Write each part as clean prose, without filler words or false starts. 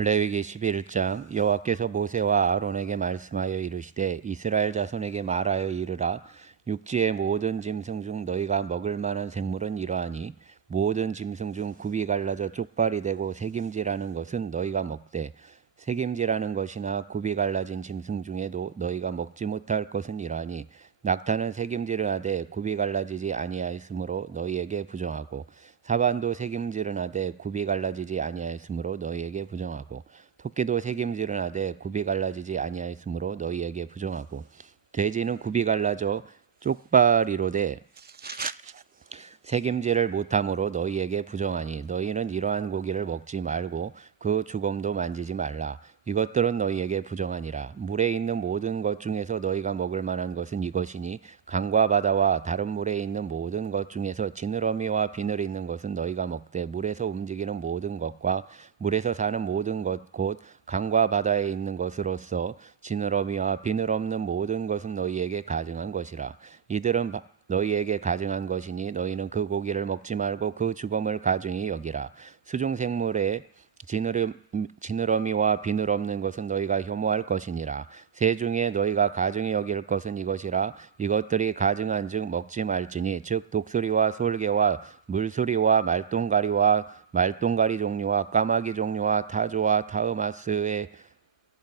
레위기 11장 여호와께서 모세와 아론에게 말씀하여 이르시되 이스라엘 자손에게 말하여 이르라. 육지의 모든 짐승 중 너희가 먹을 만한 생물은 이러하니 모든 짐승 중 굽이 갈라져 쪽발이 되고 새김질하는 것은 너희가 먹되 새김질하는 것이나 굽이 갈라진 짐승 중에도 너희가 먹지 못할 것은 이러하니 낙타는 새김질을 하되 굽이 갈라지지 아니하였으므로 너희에게 부정하고 사반도 새김질은 하되 굽이 갈라지지 아니하였으므로 너희에게 부정하고 토끼도 새김질은 하되 굽이 갈라지지 아니하였으므로 너희에게 부정하고 돼지는 굽이 갈라져 쪽발이로되 새김질을 못함으로 너희에게 부정하니 너희는 이러한 고기를 먹지 말고 그 주검도 만지지 말라. 이것들은 너희에게 부정하니라. 물에 있는 모든 것 중에서 너희가 먹을 만한 것은 이것이니 강과 바다와 다른 물에 있는 모든 것 중에서 지느러미와 비늘 있는 것은 너희가 먹되 물에서 움직이는 모든 것과 물에서 사는 모든 것 곧 강과 바다에 있는 것으로서 지느러미와 비늘 없는 모든 것은 너희에게 가증한 것이라. 이들은 너희에게 가증한 것이니 너희는 그 고기를 먹지 말고 그 주검을 가증히 여기라. 수중생물에 지느러미와 비늘 없는 것은 너희가 혐오할 것이니라. 새 중에 너희가 가증히 여길 것은 이것이라. 이것들이 가증한 즉 먹지 말지니 즉 독수리와 솔개와 물수리와 말똥가리 종류와 까마귀 종류와 타조와 타흐마스의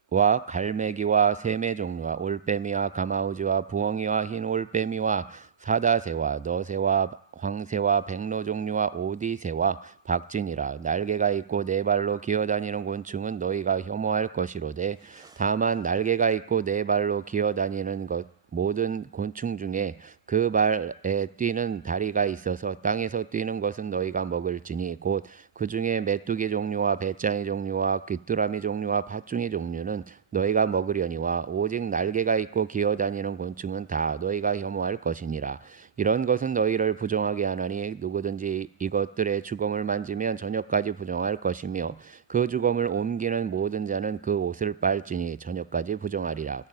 와 갈매기와 샘의 종류와 올빼미와 가마우지와 부엉이와 흰 올빼미와 사다새와 너새와 황새와 백로 종류와 오디새와 박진이라. 날개가 있고 네 발로 기어다니는 곤충은 너희가 혐오할 것이로되 다만 날개가 있고 네 발로 기어다니는 것 모든 곤충 중에 그 발에 뛰는 다리가 있어서 땅에서 뛰는 것은 너희가 먹을지니 곧 그 중에 메뚜기 종류와 배짱이 종류와 귀뚜라미 종류와 팥중이 종류는 너희가 먹으려니와 오직 날개가 있고 기어다니는 곤충은 다 너희가 혐오할 것이니라. 이런 것은 너희를 부정하게 하나니 누구든지 이것들의 주검을 만지면 저녁까지 부정할 것이며 그 주검을 옮기는 모든 자는 그 옷을 빨지니 저녁까지 부정하리라.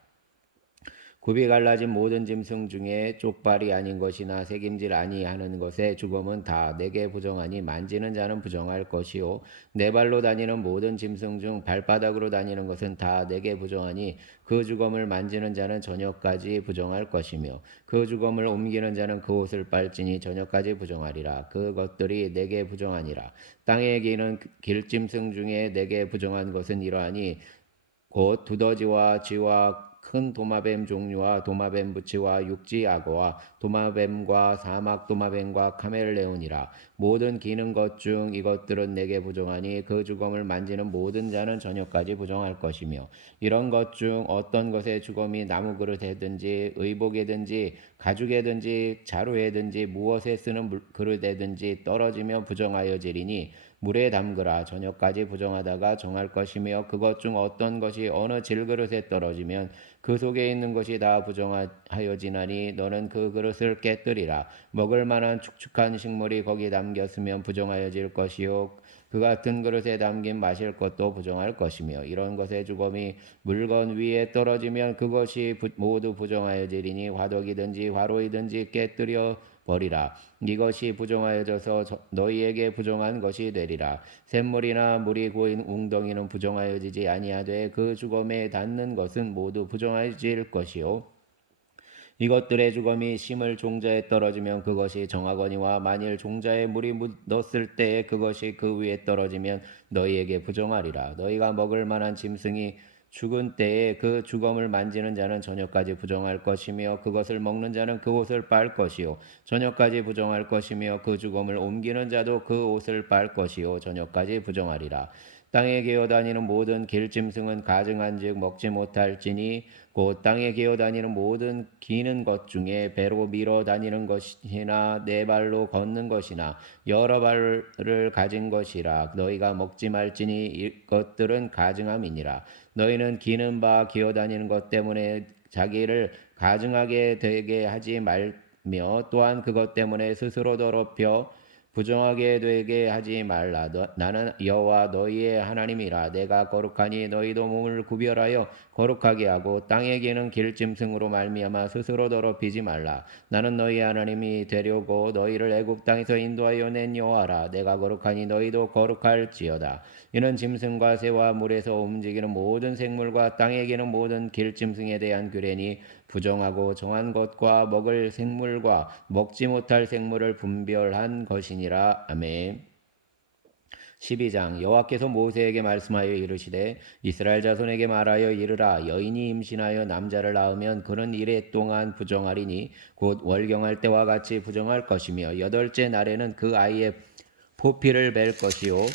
굽이 갈라진 모든 짐승 중에 쪽발이 아닌 것이나 새김질 아니하는 것의 주검은 다 내게 부정하니 만지는 자는 부정할 것이요 네 발로 다니는 모든 짐승 중 발바닥으로 다니는 것은 다 내게 부정하니 그 주검을 만지는 자는 저녁까지 부정할 것이며 그 주검을 옮기는 자는 그 옷을 빨지니 저녁까지 부정하리라. 그것들이 내게 부정하니라. 땅에 기는 길짐승 중에 내게 부정한 것은 이러하니 곧 두더지와 쥐와 큰 도마뱀 종류와 도마뱀 부치와 육지 악어와 도마뱀과 사막 도마뱀과 카멜레온이라. 모든 기는 것 중 이것들은 내게 부정하니 그 주검을 만지는 모든 자는 저녁까지 부정할 것이며 이런 것 중 어떤 것의 주검이 나무 그릇에든지 의복에든지 가죽에든지 자루에든지 무엇에 쓰는 그릇에든지 떨어지며 부정하여지리니 물에 담그라. 저녁까지 부정하다가 정할 것이며 그것 중 어떤 것이 어느 질그릇에 떨어지면 그 속에 있는 것이 다 부정하여지나니 너는 그 그릇을 깨뜨리라. 먹을 만한 축축한 식물이 거기 담겼으면 부정하여질 것이요 그 같은 그릇에 담긴 마실 것도 부정할 것이며 이런 것의 주검이 물건 위에 떨어지면 그것이 모두 부정하여지리니 화덕이든지 화로이든지 깨뜨려 버리라. 이것이 부정하여져서 너희에게 부정한 것이 되리라. 샘물이나 물이 고인 웅덩이는 부정하여지지 아니하되 그 주검에 닿는 것은 모두 부정하여질 것이요 이것들의 주검이 심을 종자에 떨어지면 그것이 정하거니와 만일 종자에 물이 묻었을 때에 그것이 그 위에 떨어지면 너희에게 부정하리라. 너희가 먹을 만한 짐승이 죽은 때에 그 주검을 만지는 자는 저녁까지 부정할 것이며 그것을 먹는 자는 그 옷을 빨 것이요 저녁까지 부정할 것이며 그 주검을 옮기는 자도 그 옷을 빨 것이요 저녁까지 부정하리라. 땅에 기어다니는 모든 길짐승은 가증한즉 먹지 못할지니 곧 땅에 기어다니는 모든 기는 것 중에 배로 밀어 다니는 것이나 네 발로 걷는 것이나 여러 발을 가진 것이라 너희가 먹지 말지니 이것들은 가증함이니라. 너희는 기는 바 기어다니는 것 때문에 자기를 가증하게 되게 하지 말며 또한 그것 때문에 스스로 더럽혀 부정하게 되게 하지 말라. 나는 여호와 너희의 하나님이라. 내가 거룩하니 너희도 몸을 구별하여 거룩하게 하고 땅에 기는 길짐승으로 말미암아 스스로 더럽히지 말라. 나는 너희 하나님이 되려고 너희를 애굽 땅에서 인도하여 낸 여호와라. 내가 거룩하니 너희도 거룩할지어다. 이는 짐승과 새와 물에서 움직이는 모든 생물과 땅에 기는 모든 길짐승에 대한 규례니 부정하고 정한 것과 먹을 생물과 먹지 못할 생물을 분별한 것이니라. 아멘. 12장 여호와께서 모세에게 말씀하여 이르시되 이스라엘 자손에게 말하여 이르라. 여인이 임신하여 남자를 낳으면 그는 이레 동안 부정하리니 곧 월경할 때와 같이 부정할 것이며 여덟째 날에는 그 아이의 포피를 벨 것이요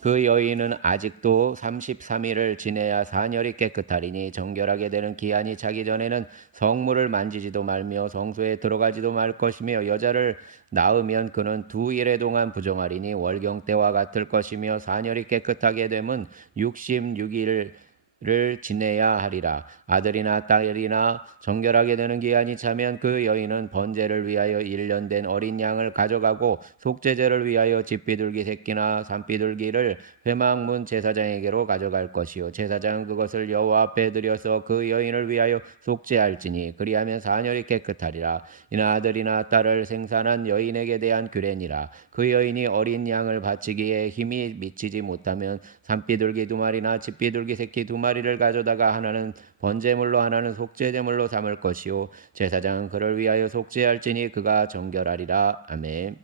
그 여인은 아직도 33일을 지내야 산열이 깨끗하리니 정결하게 되는 기한이 차기 전에는 성물을 만지지도 말며 성소에 들어가지도 말 것이며 여자를 낳으면 그는 2일에 동안 부정하리니 월경 때와 같을 것이며 산열이 깨끗하게 되면 66일을 지내야 하리라. 아들이나 딸이나 정결하게 되는 기한이 차면 그 여인은 번제를 위하여 1년 된 어린 양을 가져가고 속죄제를 위하여 집비둘기 새끼나 산비둘기를 회막문 제사장에게로 가져갈 것이요 제사장은 그것을 여호와 앞에 드려서 그 여인을 위하여 속죄할지니 그리하면 산열이 깨끗하리라. 이는 아들이나 딸을 생산한 여인에게 대한 규례니라. 그 여인이 어린 양을 바치기에 힘이 미치지 못하면 산비둘기 2마리나 집비둘기 새끼 2마리를 가져다가 하나는 번제물로 하나는 속죄제물로 삼을 것이요 제사장은 그를 위하여 속죄할지니 그가 정결하리라. 아멘.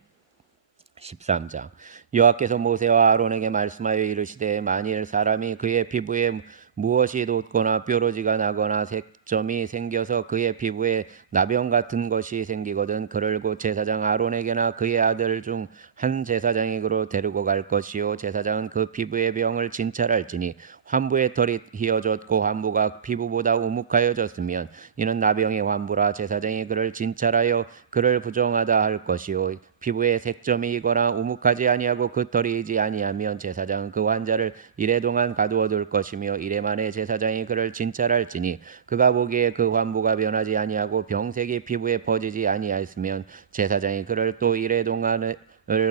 13장 여호와께서 모세와 아론에게 말씀하여 이르시되 만일 사람이 그의 피부에 무엇이 돋거나 뾰루지가 나거나 색점이 생겨서 그의 피부에 나병 같은 것이 생기거든 그를 곧 제사장 아론에게나 그의 아들 중 한 제사장에게로 데리고 갈 것이요 제사장은 그 피부의 병을 진찰할지니 환부의 털이 휘어졌고 환부가 피부보다 우묵하여졌으면 이는 나병의 환부라. 제사장이 그를 진찰하여 그를 부정하다 할 것이요 피부에 색점이 이거나 우묵하지 아니하고 그 털이 이지 아니하면 제사장은 그 환자를 이래 동안 가두어 둘 것이며 이래 만에 제사장이 그를 진찰할지니 그가 보기에 그 환부가 변하지 아니하고 병색이 피부에 퍼지지 아니하였으면 제사장이 그를 또 이래 동안을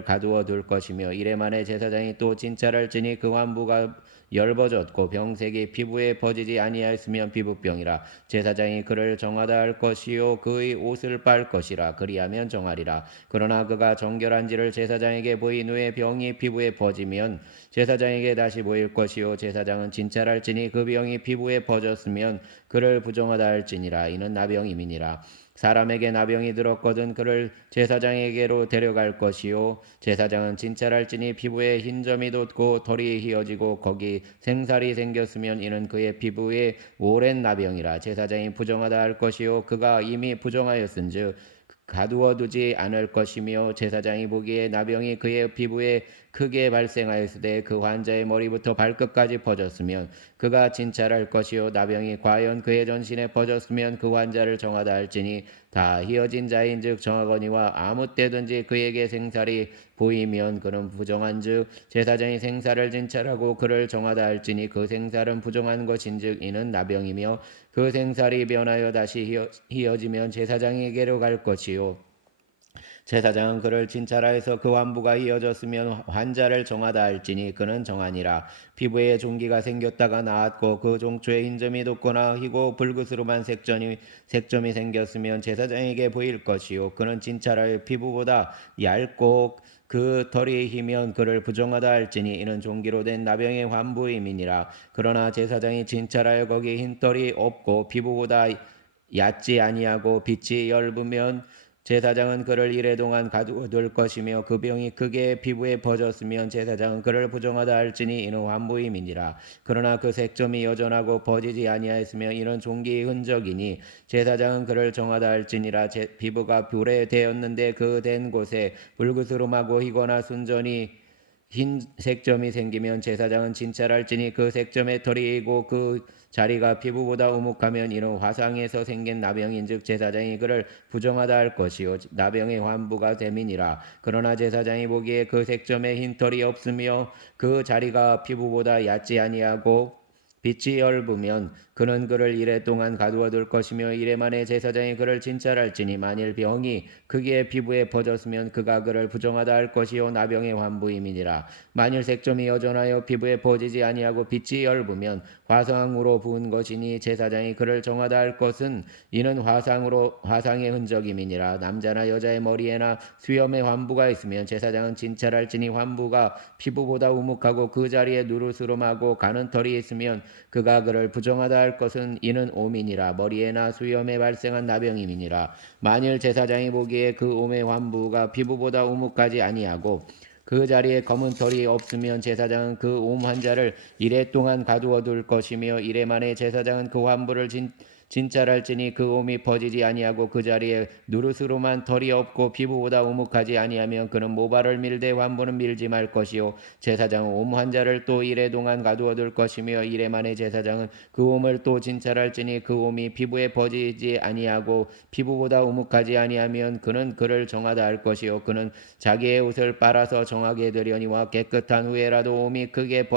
가두어 둘 것이며 이래 만에 제사장이 또 진찰할지니 그 환부가 엷어졌고 병색이 피부에 퍼지지 아니하였으면 피부병이라. 제사장이 그를 정하다 할 것이요 그의 옷을 빨 것이라. 그리하면 정하리라. 그러나 그가 정결한지를 제사장에게 보인 후에 병이 피부에 퍼지면 제사장에게 다시 보일 것이요 제사장은 진찰할지니 그 병이 피부에 퍼졌으면 그를 부정하다 할지니라. 이는 나병임이니라. 사람에게 나병이 들었거든 그를 제사장에게로 데려갈 것이요 제사장은 진찰할지니 피부에 흰 점이 돋고 털이 휘어지고 거기 생살이 생겼으면 이는 그의 피부에 오랜 나병이라. 제사장이 부정하다 할 것이요 그가 이미 부정하였은즉 가두어 두지 않을 것이며 제사장이 보기에 나병이 그의 피부에 크게 발생하였으되 그 환자의 머리부터 발끝까지 퍼졌으면 그가 진찰할 것이요 나병이 과연 그의 전신에 퍼졌으면 그 환자를 정하다 할지니 다 휘어진 자인즉 정하거니와 아무 때든지 그에게 생살이 보이면 그는 부정한즉 제사장이 생살을 진찰하고 그를 정하다 할지니 그 생살은 부정한 것인즉 이는 나병이며 그 생살이 변하여 다시 휘어지면 제사장에게로 갈 것이요 제사장은 그를 진찰하여서 그 환부가 이어졌으면 환자를 정하다 할지니 그는 정하니라. 피부에 종기가 생겼다가 나았고 그 종초에 흰점이 돋거나 희고 붉으스름한 색점이 생겼으면 제사장에게 보일 것이요 그는 진찰하여 피부보다 얇고 그 털이 희면 그를 부정하다 할지니 이는 종기로 된 나병의 환부임이니라. 그러나 제사장이 진찰하여 거기 흰 털이 없고 피부보다 얕지 아니하고 빛이 엷으면 제사장은 그를 이래 동안 가두어 둘 것이며 그 병이 크게 피부에 퍼졌으면 제사장은 그를 부정하다 할지니 이는 환부임이니라. 그러나 그 색점이 여전하고 퍼지지 아니하였으며 이는 종기의 흔적이니 제사장은 그를 정하다 할지니라. 피부가 불에 되었는데 그 된 곳에 불그스름하고 희거나 순전히 흰 색점이 생기면 제사장은 진찰할지니 그 색점의 털이 이고 그 자리가 피부보다 우묵하면 이는 화상에서 생긴 나병인즉 제사장이 그를 부정하다 할 것이요 나병의 환부가 됨이니라. 그러나 제사장이 보기에 그 색점에 흰 털이 없으며 그 자리가 피부보다 얕지 아니하고 빛이 엷으면 그는 그를 이레 동안 가두어 둘 것이며 이레 만에 제사장이 그를 진찰할지니 만일 병이 그의 피부에 퍼졌으면 그가 그를 부정하다 할 것이요 나병의 환부임이니라. 만일 색점이 여전하여 피부에 퍼지지 아니하고 빛이 엷으면 화상으로 부은 것이니 제사장이 그를 정하다 할 것은 이는 화상의 흔적임이니라. 남자나 여자의 머리에나 수염에 환부가 있으면 제사장은 진찰할지니 환부가 피부보다 우묵하고 그 자리에 누르스름하고 가는 털이 있으면 그가 그를 부정하다 할 것은 이는 오민이라. 머리에나 수염에 발생한 나병임이니라. 만일 제사장이 보기에 그 오의 환부가 피부보다 우묵하지 아니하고 그 자리에 검은 털이 없으면 제사장은 그 옴 환자를 이레 동안 가두어 둘 것이며 이레 만에 제사장은 그 환부를 진찰할지니 그 옴이 퍼지지 아니하고 그 자리에 누르스름한 털이 없고 피부보다 우묵하지 아니하면 그는 모발을 밀되 환부는 밀지 말 것이요 제사장은 옴 환자를 또 이레 동안 가두어 둘 것이며 이레 만에 제사장은 그 옴을 또 진찰할지니 그 옴이 피부에 퍼지지 아니하고 피부보다 우묵하지 아니하면 그는 그를 정하다 할 것이요 그는 자기의 옷을 빨아서 정하게 되려니와 깨끗한 후에라도 옴이 크게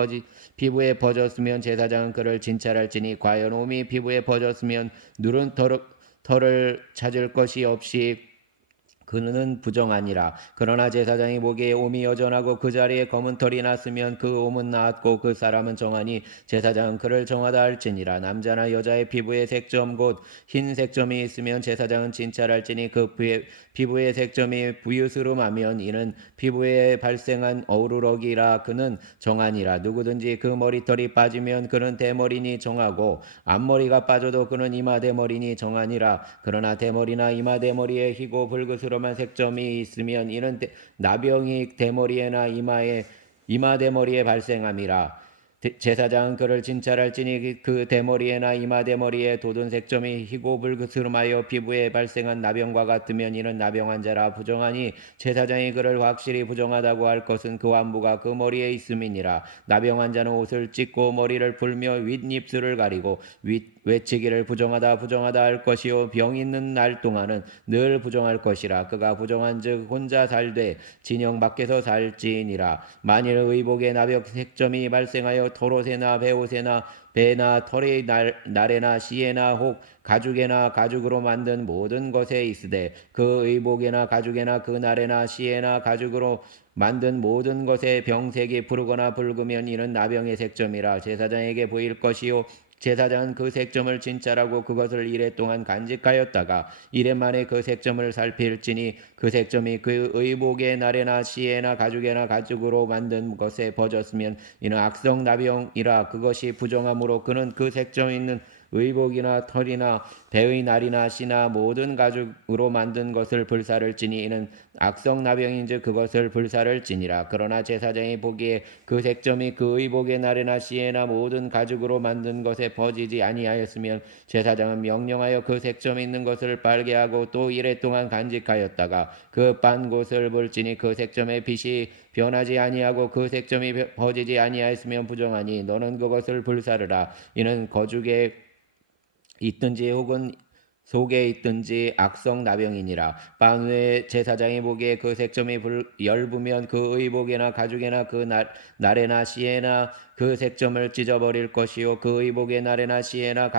피부에 퍼졌으면 제사장은 그를 진찰할지니 과연 옴이 피부에 퍼졌으면 누른 털을 찾을 것이 없이 그는 부정하니라. 그러나 제사장이 보기에 옴이 여전하고 그 자리에 검은 털이 났으면 그 옴은 나았고 그 사람은 정하니 제사장은 그를 정하다 할지니라. 남자나 여자의 피부에 색점 곧 흰 색점이 있으면 제사장은 진찰할지니 그 피부의 색점이 부유스름하면 이는 피부에 발생한 어루럭이라 그는 정하니라. 누구든지 그 머리털이 빠지면 그는 대머리니 정하고 앞머리가 빠져도 그는 이마대머리니 정하니라. 그러나 대머리나 이마대머리에 희고 붉으스름한 색점이 있으면 이는 나병이 대머리에나 이마대머리에 발생함이라. 제사장은 그를 진찰할지니 그 대머리에나 이마대머리에 돋은 색점이 희고 붉으스름하여 피부에 발생한 나병과 같으면 이는 나병 환자라. 부정하니 제사장이 그를 확실히 부정하다고 할 것은 그 환부가 그 머리에 있음이니라. 나병 환자는 옷을 찢고 머리를 풀며 윗입술을 가리고 외치기를 부정하다 할 것이요 병 있는 날 동안은 늘 부정할 것이라. 그가 부정한즉 혼자 살되 진영 밖에서 살지니라. 만일 의복에 나병 색점이 발생하여 털옷에나 베옷에나 배나 털의 날에나 시에나 혹 가죽에나 가죽으로 만든 모든 것에 있으되 그 의복에나 가죽에나 그 날에나 시에나 가죽으로 만든 모든 것에 병색이 푸르거나 붉으면 이는 나병의 색점이라. 제사장에게 보일 것이요 제사장은 그 색점을 진찰하고 그것을 이레 동안 간직하였다가 이레 만에 그 색점을 살필지니 그 색점이 그 의복의 날에나 시에나 가죽에나 가죽으로 만든 것에 퍼졌으면 이는 악성 나병이라. 그것이 부정함으로 그는 그 색점 있는 의복이나 털이나 배의 날이나 시나 모든 가죽으로 만든 것을 불사를지니 이는 악성 나병인즉 그것을 불사를지니라. 그러나 제사장이 보기에 그 색점이 그 의복의 날에나 시에나 모든 가죽으로 만든 것에 퍼지지 아니하였으면 제사장은 명령하여 그 색점 있는 것을 빨게 하고 또 이레 동안 간직하였다가 그 빤 곳을 볼지니 그 색점의 빛이 변하지 아니하고 그 색점이 퍼지지 아니하였으면 부정하니 너는 그것을 불사르라. 이는 거죽에 있든지 혹은 속에 있든지 악성 나병이니라. 반 후에 제사장이 보기에 그 색점이 엷으면 그 의복에나 가죽에나 그 날에나 시에나 그 색점을 찢어버릴 것이요 그 의복의 날에나 시에나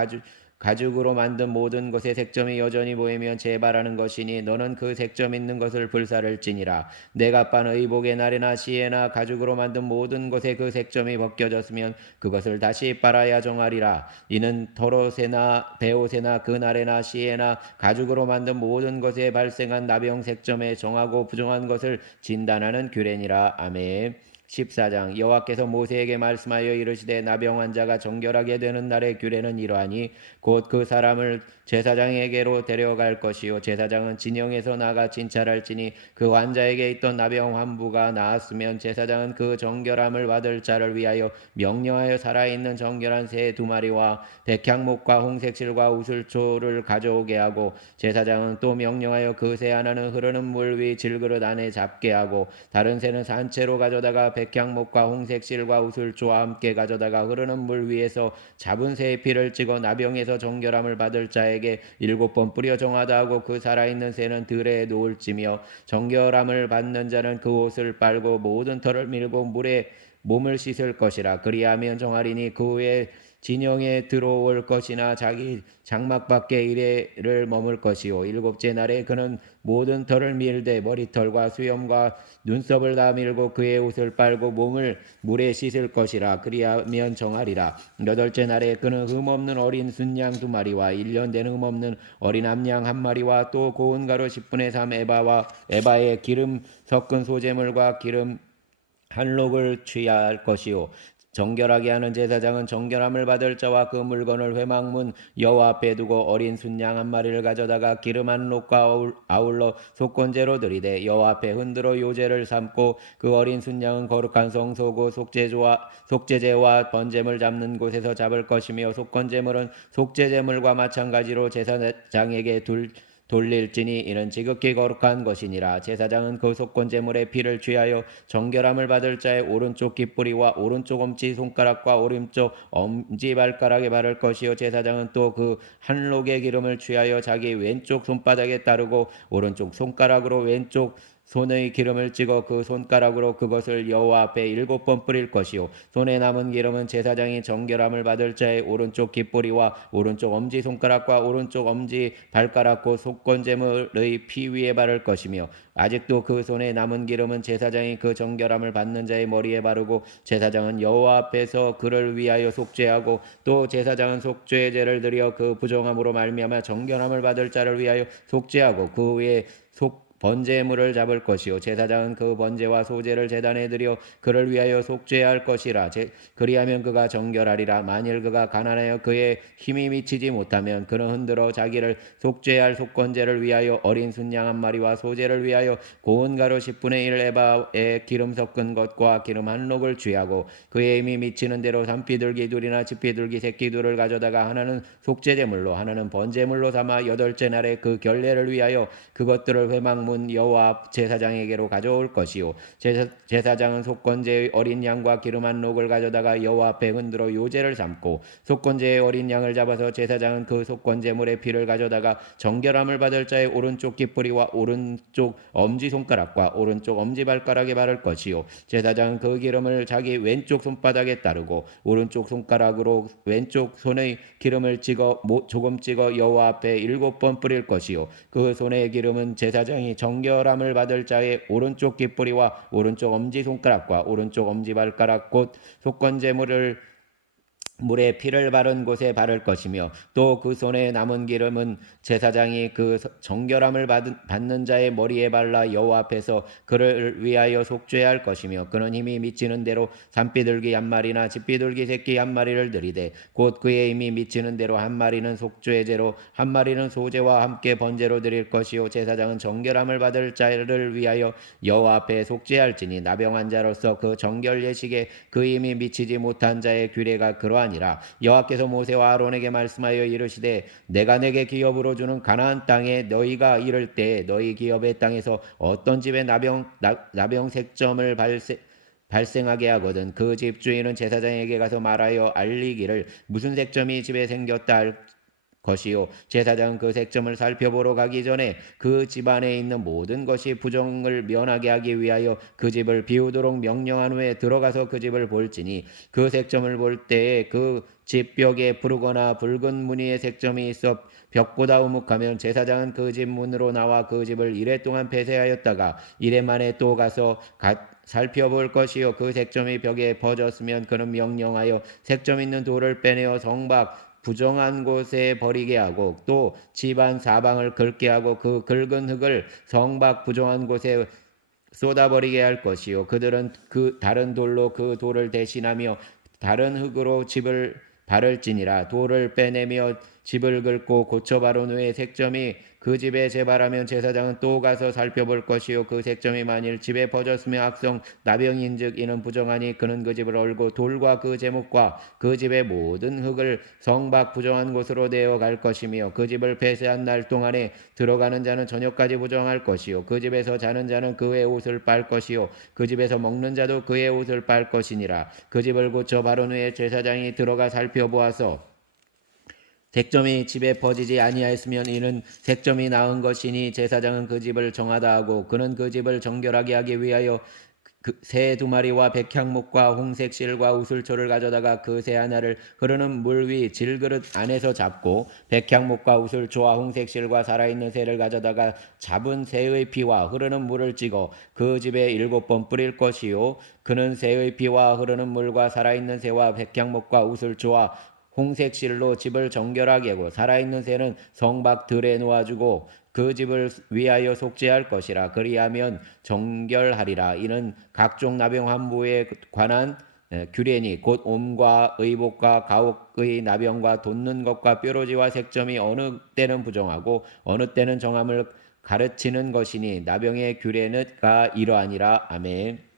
가죽으로 만든 모든 것의 색점이 여전히 보이면 재발하는 것이니 너는 그 색점 있는 것을 불사를지니라. 내가 빤 의복의 날에나 시에나 가죽으로 만든 모든 것에 그 색점이 벗겨졌으면 그것을 다시 빨아야 정하리라. 이는 털옷에나 베옷에나 그 날에나 시에나 가죽으로 만든 모든 것에 발생한 나병 색점에 정하고 부정한 것을 진단하는 규례니라. 아멘. 14장 여호와께서 모세에게 말씀하여 이르시되 나병 환자가 정결하게 되는 날의 규례는 이러하니 곧 그 사람을 제사장에게로 데려갈 것이요 제사장은 진영에서 나가 진찰할지니 그 환자에게 있던 나병 환부가 나았으면 제사장은 그 정결함을 받을 자를 위하여 명령하여 살아있는 정결한 새 2마리와 백향목과 홍색실과 우슬초를 가져오게 하고 제사장은 또 명령하여 그 새 하나는 흐르는 물 위 질그릇 안에 잡게 하고 다른 새는 산채로 가져다가 백향목과 홍색실과 우슬초와 함께 가져다가 흐르는 물 위에서 잡은 새의 피를 찍어 나병에서 정결함을 받을 자에게 7번 뿌려 정하다 하고 그 살아있는 새는 들에 놓을지며 정결함을 받는 자는 그 옷을 빨고 모든 털을 밀고 물에 몸을 씻을 것이라. 그리하면 정하리니 그 후에 진영에 들어올 것이나 자기 장막 밖에 이래를 머물 것이요 일곱째 날에 그는 모든 털을 밀되 머리털과 수염과 눈썹을 다 밀고 그의 옷을 빨고 몸을 물에 씻을 것이라. 그리하면 정하리라. 여덟째 날에 그는 흠없는 어린 순양 2마리와 1년 된 흠없는 어린 암양 1마리와 또 고운 가루 10분의 3 에바의 기름 섞은 소재물과 기름 한록을 취할 것이요 정결하게 하는 제사장은 정결함을 받을 자와 그 물건을 회막문 여호와 앞에 두고 어린 순양 1마리를 가져다가 기름 한록과 아울러 속건제로 드리되 여호와 앞에 흔들어 요제를 삼고 그 어린 순양은 거룩한 성소고 속죄제와 번제물 잡는 곳에서 잡을 것이며 속건제물은 속죄제물과 마찬가지로 제사장에게 돌릴지니 이는 지극히 거룩한 것이니라. 제사장은 그 속건제물의 피를 취하여 정결함을 받을 자의 오른쪽 깃뿌리와 오른쪽 엄지 손가락과 오른쪽 엄지 발가락에 바를 것이요 제사장은 또 그 한록의 기름을 취하여 자기 왼쪽 손바닥에 따르고 오른쪽 손가락으로 왼쪽 손의 기름을 찍어 그 손가락으로 그것을 여호와 앞에 7번 뿌릴 것이요 손에 남은 기름은 제사장이 정결함을 받을 자의 오른쪽 깃뿌리와 오른쪽 엄지손가락과 오른쪽 엄지 발가락 곧 속건제물의 피 위에 바를 것이며 아직도 그 손에 남은 기름은 제사장이 그 정결함을 받는 자의 머리에 바르고 제사장은 여호와 앞에서 그를 위하여 속죄하고 또 제사장은 속죄제를 드려 그 부정함으로 말미암아 정결함을 받을 자를 위하여 속죄하고 그 위에 번제물을 잡을 것이요 제사장은 그 번제와 소제를 제단에 드려 그를 위하여 속죄할 것이라. 그리하면 그가 정결하리라. 만일 그가 가난하여 그의 힘이 미치지 못하면 그는 흔들어 자기를 속죄할 속건제를 위하여 어린 순양 1마리와 소제를 위하여 고운 가루 10분의 1 에바에 기름 섞은 것과 기름 한록을 취하고 그의 힘이 미치는 대로 산비둘기 둘이나 집비둘기 새끼 둘을 가져다가 하나는 속죄제물로 하나는 번제물로 삼아 여덟째 날에 그 결례를 위하여 그것들을 회막문 여호와 제사장에게로 가져올 것이요 제사장은 속건제의 어린 양과 기름 한록을 가져다가 여호와 앞에 흔들어 요제를 삼고 속건제의 어린 양을 잡아서 제사장은 그 속건제물의 피를 가져다가 정결함을 받을 자의 오른쪽 깃뿌리와 오른쪽 엄지손가락과 오른쪽 엄지발가락에 바를 것이요 제사장은 그 기름을 자기 왼쪽 손바닥에 따르고 오른쪽 손가락으로 왼쪽 손의 기름을 조금 찍어 여호와 앞에 7번 뿌릴 것이요 그 손의 기름은 제사장이 정결함을 받을 자의 오른쪽 깃뿌리와 오른쪽 엄지손가락과 오른쪽 엄지발가락 곧 속건제물을 물에 피를 바른 곳에 바를 것이며 또 그 손에 남은 기름은 제사장이 그 정결함을 받는 자의 머리에 발라 여호와 앞에서 그를 위하여 속죄할 것이며 그는 힘이 미치는 대로 산비둘기 1마리나 집비둘기 새끼 1마리를 드리되 곧 그의 힘이 미치는 대로 1마리는 속죄제로 1마리는 소제와 함께 번제로 드릴 것이요 제사장은 정결함을 받을 자를 위하여 여호와 앞에 속죄할지니 나병한 자로서 그 정결 예식에 그 힘이 미치지 못한 자의 규례가 그러하니라. 여호와께서 모세와 아론에게 말씀하여 이르시되 내가 내게 기업으로 주는 가나안 땅에 너희가 이를 때 너희 기업의 땅에서 어떤 집에 나병 색점을 발생하게 하거든 그 집주인은 제사장에게 가서 말하여 알리기를 무슨 색점이 집에 생겼다 할 것이요 제사장은 그 색점을 살펴보러 가기 전에 그 집안에 있는 모든 것이 부정을 면하게 하기 위하여 그 집을 비우도록 명령한 후에 들어가서 그 집을 볼지니 그 색점을 볼 때에 그 집 벽에 푸르거나 붉은 무늬의 색점이 있어 벽보다 우묵하면 제사장은 그 집 문으로 나와 그 집을 이래 동안 폐쇄하였다가 이래 만에 또 가서 살펴볼 것이요 그 색점이 벽에 퍼졌으면 그는 명령하여 색점 있는 돌을 빼내어 성박 부정한 곳에 버리게 하고 또 집안 사방을 긁게 하고 그 긁은 흙을 성박 부정한 곳에 쏟아버리게 할 것이요 그들은 그 다른 돌로 그 돌을 대신하며 다른 흙으로 집을 바를지니라. 돌을 빼내며 집을 긁고 고쳐 바른 후에 색점이 그 집에 재발하면 제사장은 또 가서 살펴볼 것이요 그 색점이 만일 집에 퍼졌으며 악성 나병인즉 이는 부정하니 그는 그 집을 얼고 돌과 그 제목과 그 집의 모든 흙을 성밖 부정한 곳으로 내어갈 것이며 그 집을 폐쇄한 날 동안에 들어가는 자는 저녁까지 부정할 것이요 그 집에서 자는 자는 그의 옷을 빨 것이요 그 집에서 먹는 자도 그의 옷을 빨 것이니라. 그 집을 고쳐 바른 후에 제사장이 들어가 살펴보아서 색점이 집에 퍼지지 아니하였으면 이는 색점이 나은 것이니 제사장은 그 집을 정하다 하고 그는 그 집을 정결하게 하기 위하여 그 새 두 마리와 백향목과 홍색 실과 우슬초를 가져다가 그 새 하나를 흐르는 물 위 질그릇 안에서 잡고 백향목과 우슬초와 홍색 실과 살아있는 새를 가져다가 잡은 새의 피와 흐르는 물을 찍어 그 집에 7번 뿌릴 것이요 그는 새의 피와 흐르는 물과 살아있는 새와 백향목과 우슬초와 홍색 실로 집을 정결하게 하고 살아있는 새는 성밖 들에 놓아주고 그 집을 위하여 속죄할 것이라. 그리하면 정결하리라. 이는 각종 나병 환부에 관한 규례니 곧 옴과 의복과 가옥의 나병과 돋는 것과 뾰루지와 색점이 어느 때는 부정하고 어느 때는 정함을 가르치는 것이니 나병의 규례는가 이러하니라. 아멘.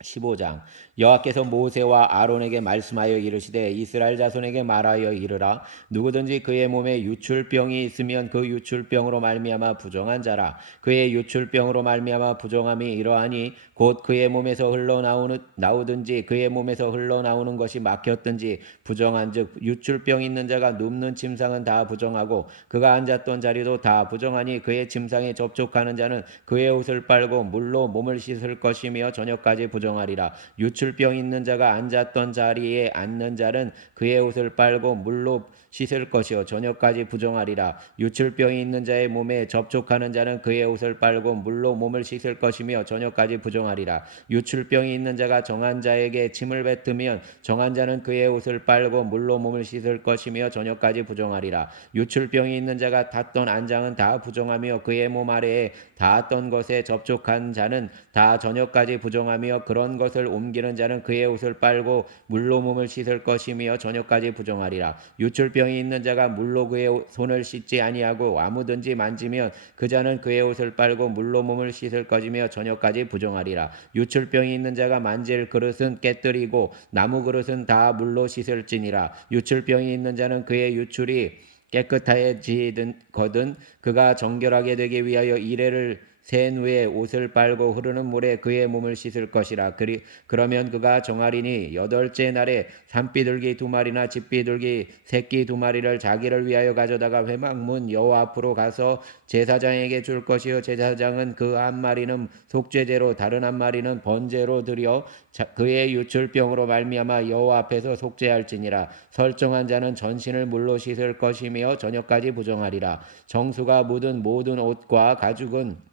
15장 여호와께서 모세와 아론에게 말씀하여 이르시되 이스라엘 자손에게 말하여 이르라. 누구든지 그의 몸에 유출병이 있으면 그 유출병으로 말미암아 부정한 자라. 그의 유출병으로 말미암아 부정함이 이러하니 곧 그의 몸에서 흘러나오든지 그의 몸에서 흘러나오는 것이 막혔든지 부정한즉 유출병 있는 자가 눕는 침상은 다 부정하고 그가 앉았던 자리도 다 부정하니 그의 침상에 접촉하는 자는 그의 옷을 빨고 물로 몸을 씻을 것이며 저녁까지 부정하리라. 유출병 있는 자가 앉았던 자리에 앉는 자는 그의 옷을 빨고 물로 씻을 것이요 저녁까지 부정하리라. 유출병이 있는 자의 몸에 접촉하는 자는 그의 옷을 빨고 물로 몸을 씻을 것이며 저녁까지 부정하리라. 유출병이 있는 자가 정한 자에게 침을 뱉으면 정한 자는 그의 옷을 빨고 물로 몸을 씻을 것이며 저녁까지 부정하리라. 유출병이 있는 자가 탔던 안장은 다 부정하며 그의 몸 아래에 닿았던 것에 접촉한 자는 다 저녁까지 부정하며 그런 것을 옮기는 자는 그의 옷을 빨고 물로 몸을 씻을 것이며 저녁까지 부정하리라. 유출병이 있는 자가 물로 그의 손을 씻지 아니하고 아무든지 만지면 그 자는 그의 옷을 빨고 물로 몸을 씻을 것이며 저녁까지 부정하리라. 유출병이 있는 자가 만질 그릇은 깨뜨리고 나무 그릇은 다 물로 씻을지니라. 유출병이 있는 자는 그의 유출이 깨끗해지거든 그가 정결하게 되기 위하여 이레를 센 후에 옷을 빨고 흐르는 물에 그의 몸을 씻을 것이라. 그러면 그가 정하리니 8째 날에 산비둘기 2마리나 집비둘기 새끼 2마리를 자기를 위하여 가져다가 회막문 여호와 앞으로 가서 제사장에게 줄 것이요 제사장은 그 한 마리는 속죄제로 다른 한 마리는 번제로 드려 그의 유출병으로 말미암아 여호와 앞에서 속죄할지니라. 설정한 자는 전신을 물로 씻을 것이며 저녁까지 부정하리라. 정수가 묻은 모든 옷과 가죽은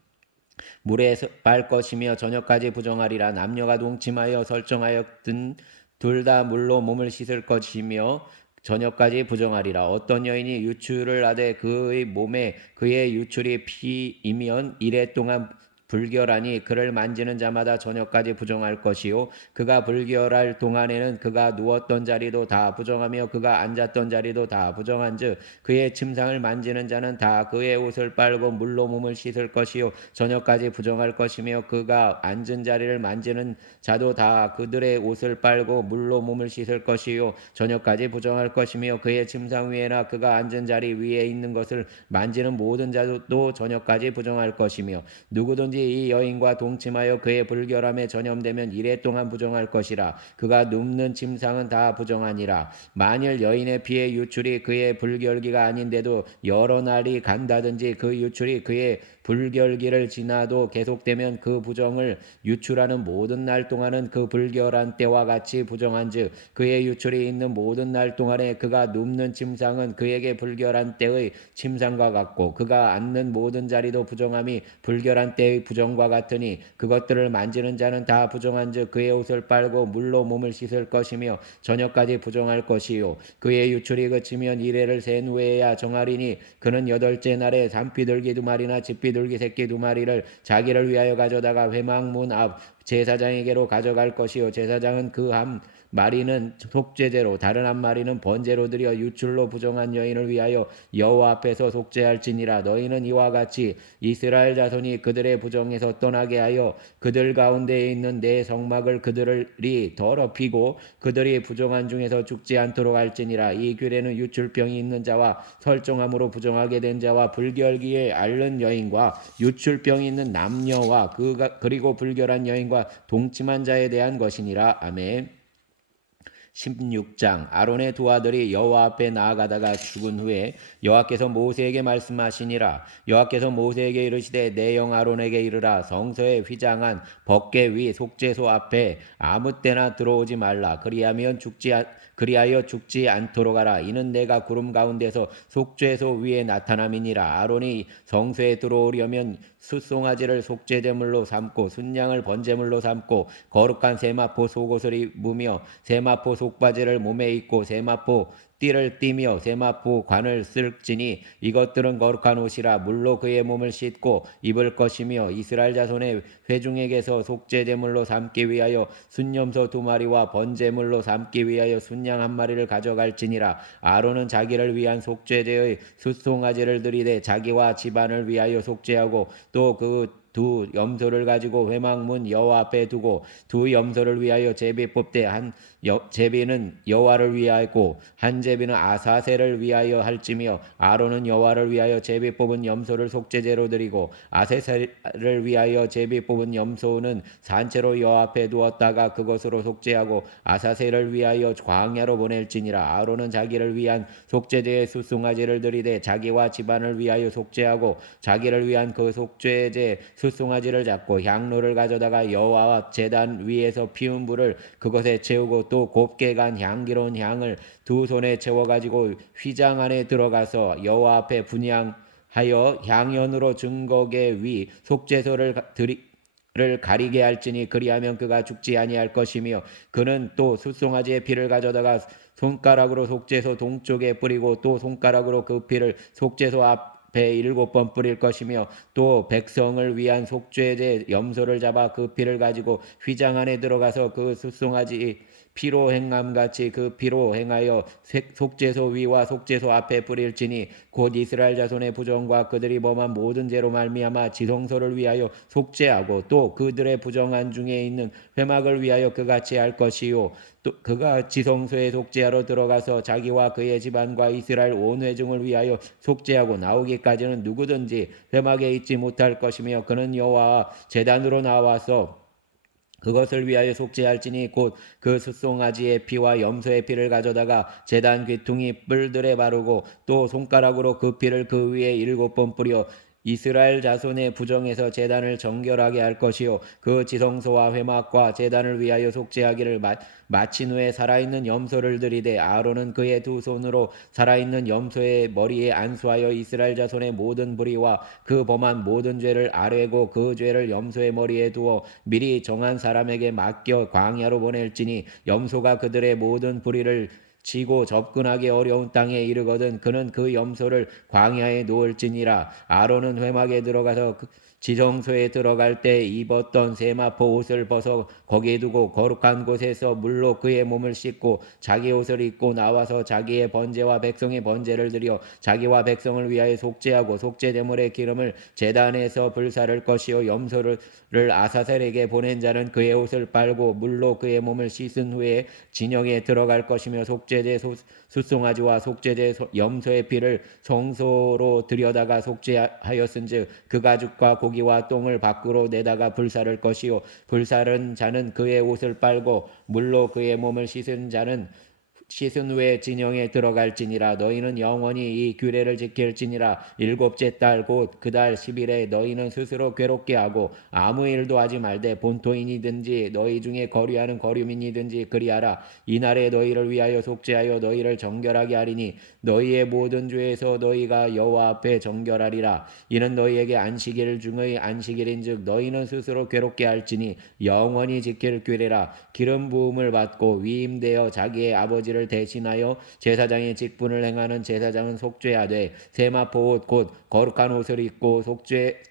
물에 빨 것이며 저녁까지 부정하리라. 남녀가 동침하여 설정하였든 둘 다 물로 몸을 씻을 것이며 저녁까지 부정하리라. 어떤 여인이 유출을 하되 그의 몸에 그의 유출이 피이면 이래 동안 불결하니 그를 만지는 자마다 저녁까지 부정할 것이요 그가 불결할 동안에는 그가 누웠던 자리도 다 부정하며 그가 앉았던 자리도 다 부정한즉 그의 침상을 만지는 자는 다 그의 옷을 빨고 물로 몸을 씻을 것이요 저녁까지 부정할 것이며 그가 앉은 자리를 만지는 자도 다 그들의 옷을 빨고 물로 몸을 씻을 것이요 저녁까지 부정할 것이며 그의 침상 위에나 그가 앉은 자리 위에 있는 것을 만지는 모든 자도 저녁까지 부정할 것이며 누구든지 이 여인과 동침하여 그의 불결함에 전염되면 이래 동안 부정할 것이라. 그가 눕는 침상은 다 부정하니라. 만일 여인의 피의 유출이 그의 불결기가 아닌데도 여러 날이 간다든지 그 유출이 그의 불결기를 지나도 계속되면 그 부정을 유출하는 모든 날 동안은 그 불결한 때와 같이 부정한즉 그의 유출이 있는 모든 날 동안에 그가 눕는 침상은 그에게 불결한 때의 침상과 같고 그가 앉는 모든 자리도 부정함이 불결한 때의 부정과 같으니 그것들을 만지는 자는 다 부정한즉 그의 옷을 빨고 물로 몸을 씻을 것이며 저녁까지 부정할 것이요 그의 유출이 그치면 이레를 센 후에야 정하리니 그는 8째 날에 산비둘기 2마리나 집비둘기 새끼 2마리를 자기를 위하여 가져다가 회막문 앞 제사장에게로 가져갈 것이요 제사장은 그 한 마리는 속죄제로 다른 한 마리는 번제로 드려 유출로 부정한 여인을 위하여 여호와 앞에서 속죄할지니라. 너희는 이와 같이 이스라엘 자손이 그들의 부정에서 떠나게 하여 그들 가운데에 있는 내 성막을 그들이 더럽히고 그들이 부정한 중에서 죽지 않도록 할지니라. 이 규례는 유출병이 있는 자와 설정함으로 부정하게 된 자와 불결기에 앓는 여인과 유출병이 있는 남녀와 그리고 불결한 여인과 동침한 자에 대한 것이니라. 아멘. 16장. 아론의 두 아들이 여호와 앞에 나아가다가 죽은 후에 여호와께서 모세에게 말씀하시니라. 여호와께서 모세에게 이르시되 내 영 아론에게 이르라. 성소에 휘장한 법궤 위 속죄소 앞에 아무 때나 들어오지 말라. 그리하여 죽지 않도록 하라. 이는 내가 구름 가운데서 속죄소 위에 나타남이니라. 아론이 성소에 들어오려면 숫송아지를 속죄제물로 삼고 순양을 번제물로 삼고 거룩한 세마포 속옷을 입으며 세마포 속바지를 몸에 입고 세마포 띠를 띠며 세마포 관을 쓸지니 이것들은 거룩한 옷이라. 물로 그의 몸을 씻고 입을 것이며 이스라엘 자손의 회중에게서 속죄제물로 삼기 위하여 순염소 2마리와 번제물로 삼기 위하여 순양 1마리를 가져갈지니라. 아론은 자기를 위한 속죄제의 숫송아지를 들이되 자기와 집안을 위하여 속죄하고 또 그 두 염소를 가지고 회막문 여호와 앞에 두고 두 염소를 위하여 제비 뽑되 한 제비는 여호와를 위하였고 한 제비는 아사셀을 위하여 할지며 아론은 여호와를 위하여 제비 뽑은 염소를 속죄제로 드리고 아사셀을 위하여 제비 뽑은 염소는 산채로 여호와 앞에 두었다가 그것으로 속죄하고 아사셀을 위하여 광야로 보낼지니라. 아론은 자기를 위한 속죄제의 숫송아지를 드리되 자기와 집안을 위하여 속죄하고 자기를 위한 그 속죄제 숫송아지를 잡고 향로를 가져다가 여호와 제단 위에서 피운 불을 그것에 채우고 또 곱게 간 향기로운 향을 두 손에 채워가지고 휘장 안에 들어가서 여호와 앞에 분향하여 향연으로 증거계 위 속죄소를 가리게 할지니 그리하면 그가 죽지 아니할 것이며 그는 또 숫송아지의 피를 가져다가 손가락으로 속죄소 동쪽에 뿌리고 또 손가락으로 그 피를 속죄소 앞에 7번 뿌릴 것이며 또 백성을 위한 속죄제 염소를 잡아 그 피를 가지고 휘장 안에 들어가서 그 숫송아지 피로 행함같이 그 피로 행하여 속죄소 위와 속죄소 앞에 뿌릴지니 곧 이스라엘 자손의 부정과 그들이 범한 모든 죄로 말미암아 지성소를 위하여 속죄하고 또 그들의 부정한 중에 있는 회막을 위하여 그같이 할 것이요 또 그가 지성소에 속죄하러 들어가서 자기와 그의 집안과 이스라엘 온 회중을 위하여 속죄하고 나오기까지는 누구든지 회막에 있지 못할 것이며 그는 여호와 제단으로 나와서 그것을 위하여 속죄할지니 곧 그 숫송아지의 피와 염소의 피를 가져다가 제단 귀퉁이 뿔들에 바르고 또 손가락으로 그 피를 그 위에 7번 뿌려 이스라엘 자손의 부정에서 제단을 정결하게 할 것이요 그 지성소와 회막과 제단을 위하여 속죄하기를 마친 후에 살아있는 염소를 들이되 아론은 그의 두 손으로 살아있는 염소의 머리에 안수하여 이스라엘 자손의 모든 불의와 그 범한 모든 죄를 아뢰고 그 죄를 염소의 머리에 두어 미리 정한 사람에게 맡겨 광야로 보낼지니 염소가 그들의 모든 불의를 치고 접근하기 어려운 땅에 이르거든 그는 그 염소를 광야에 놓을지니라. 아론은 회막에 들어가서 지성소에 들어갈 때 입었던 세마포 옷을 벗어 거기에 두고 거룩한 곳에서 물로 그의 몸을 씻고 자기 옷을 입고 나와서 자기의 번제와 백성의 번제를 드려 자기와 백성을 위하여 속죄하고 속죄제물의 기름을 제단에서 불사를 것이요 염소를 아사셀에게 보낸 자는 그의 옷을 빨고 물로 그의 몸을 씻은 후에 진영에 들어갈 것이며 속죄제 숫송아지와 속죄제 염소의 피를 성소로 들여다가 속죄하였은즉 그 가죽과 고기와 똥을 밖으로 내다가 불사를 것이요 불사른 자는 그의 옷을 빨고 물로 그의 몸을 씻은 후에 진영에 들어갈지니라. 너희는 영원히 이 규례를 지킬지니라. 7째 달 곧 그 달 10일에 너희는 스스로 괴롭게 하고 아무 일도 하지 말되 본토인이든지 너희 중에 거류하는 거류민이든지 그리하라. 이날에 너희를 위하여 속죄하여 너희를 정결하게 하리니 너희의 모든 죄에서 너희가 여호와 앞에 정결하리라. 이는 너희에게 안식일 중의 안식일인즉 너희는 스스로 괴롭게 할지니 영원히 지킬 규례라. 기름 부음을 받고 위임되어 자기의 아버지를 대신하여 제사장의 직분을 행하는 제사장은 속죄하되 세마포 옷 곧 거룩한 옷을 입고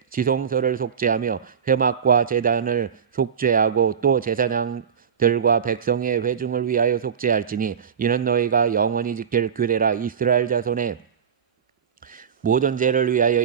지성소를 속죄하며 회막과 제단을 속죄하고 또 제사장들과 백성의 회중을 위하여 속죄할지니 이는 너희가 영원히 지킬 규례라. 이스라엘 자손의 모든 죄를 위하여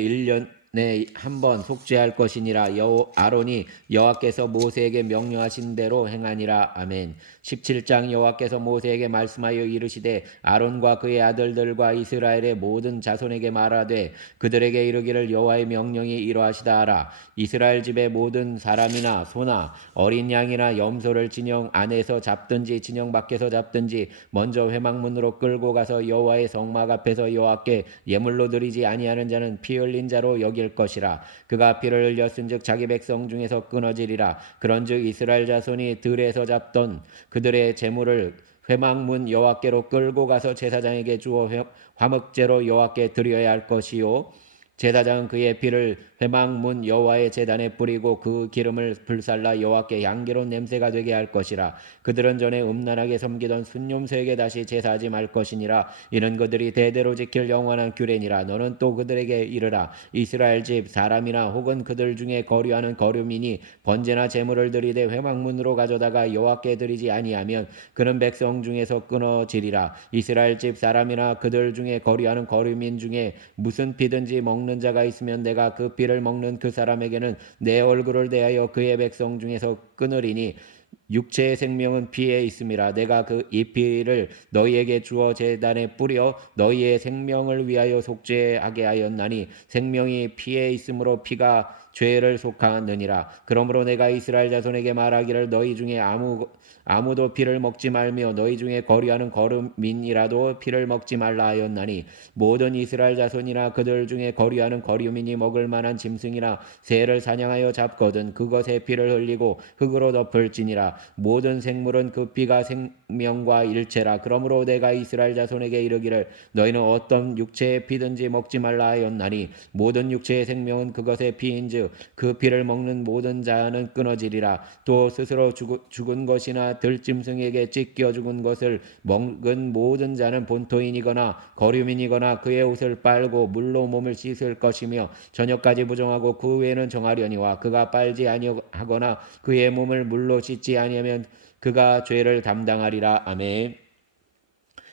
한 번 속죄할 것이니라. 아론이 여호와께서 모세에게 명령하신 대로 행하니라. 아멘. 17장. 여호와께서 모세에게 말씀하여 이르시되 아론과 그의 아들들과 이스라엘의 모든 자손에게 말하되 그들에게 이르기를 여호와의 명령이 이러하시다 하라. 이스라엘 집의 모든 사람이나 소나 어린 양이나 염소를 진영 안에서 잡든지 진영 밖에서 잡든지 먼저 회막문으로 끌고 가서 여호와의 성막 앞에서 여호와께 예물로 드리지 아니하는 자는 피 흘린 자로 여길 것이라. 그가 피를 흘렸은즉 자기 백성 중에서 끊어지리라. 그런즉 이스라엘 자손이 들에서 잡던 그들의 제물을 회막문 여호와께로 끌고 가서 제사장에게 주어 화목제로 여호와께 드려야 할 것이요 제사장은 그의 피를 회막문 여호와의 제단에 뿌리고 그 기름을 불살라 여호와께 향기로운 냄새가 되게 할 것이라. 그들은 전에 음란하게 섬기던 순념소에게 다시 제사하지 말 것이니라. 이는 그들이 대대로 지킬 영원한 규례니라. 너는 또 그들에게 이르라. 이스라엘 집 사람이나 혹은 그들 중에 거류하는 거류민이 번제나 제물을 드리되 회막문으로 가져다가 여호와께 드리지 아니하면 그는 백성 중에서 끊어지리라. 이스라엘 집 사람이나 그들 중에 거류하는 거류민 중에 무슨 피든지 먹는 자가 있으면 내가 그 피를 먹는 그 사람에게는 내 얼굴을 대하여 그의 백성 중에서 끊으리니 육체의 생명은 피에 있음이라. 내가 이 피를 너희에게 주어 제단에 뿌려 너희의 생명을 위하여 속죄하게 하였나니 생명이 피에 있으므로 피가 죄를 속하느니라. 그러므로 내가 이스라엘 자손에게 말하기를 너희 중에 아무도 피를 먹지 말며 너희 중에 거류하는 거류민이라도 피를 먹지 말라 하였나니 모든 이스라엘 자손이나 그들 중에 거류하는 거류민이 먹을 만한 짐승이나 새를 사냥하여 잡거든 그것의 피를 흘리고 흙으로 덮을지니라. 모든 생물은 그 피가 생명과 일체라. 그러므로 내가 이스라엘 자손에게 이르기를 너희는 어떤 육체의 피든지 먹지 말라 하였나니 모든 육체의 생명은 그것의 피인즉 그 피를 먹는 모든 자는 끊어지리라. 또 스스로 죽은 것이나 들짐승에게 찢겨 죽은 것을 먹은 모든 자는 본토인이거나 거류민이거나 그의 옷을 빨고 물로 몸을 씻을 것이며 저녁까지 부정하고 그 후에는 정하려니와 그가 빨지 아니하거나 그의 몸을 물로 씻지 아니하면 그가 죄를 담당하리라. 아멘.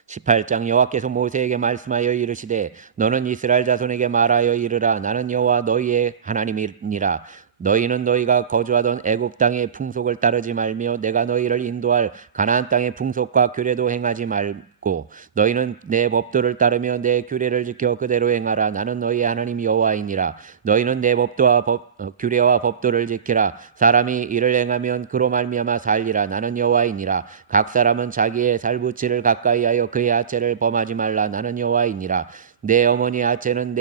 18장. 여호와께서 모세에게 말씀하여 이르시되 너는 이스라엘 자손에게 말하여 이르라. 나는 여호와 너희의 하나님이니라. 너희는 너희가 거주하던 애굽 땅의 풍속을 따르지 말며 내가 너희를 인도할 가나안 땅의 풍속과 규례도 행하지 말고 너희는 내 법도를 따르며 내 규례를 지켜 그대로 행하라. 나는 너희의 하나님 여호와이니라. 너희는 내 법도와 규례와 법도를 지키라. 사람이 이를 행하면 그로 말미암아 살리라. 나는 여호와이니라. 각 사람은 자기의 살부치를 가까이하여 그의 하체를 범하지 말라. 나는 여호와이니라. 내 어머니 하체는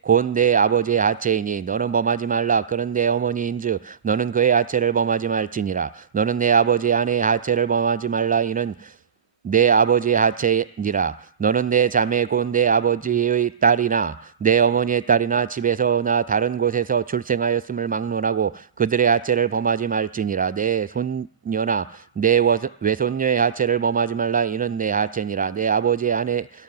곧 내 아버지의 하체이니 너는 범하지 말라. 그는 내 어머니인즉 너는 그의 하체를 범하지 말지니라. 너는 내 아버지의 아내의 하체를 범하지 말라. 이는 내 아버지의 하체니라. 너는 내 자매 곧 내 아버지의 딸이나 내 어머니의 딸이나 집에서나 다른 곳에서 출생하였음을 막론하고 그들의 하체를 범하지 말지니라. 내 손녀나 내 외손녀의 하체를 범하지 말라. 이는 내 하체니라. 내 아버지의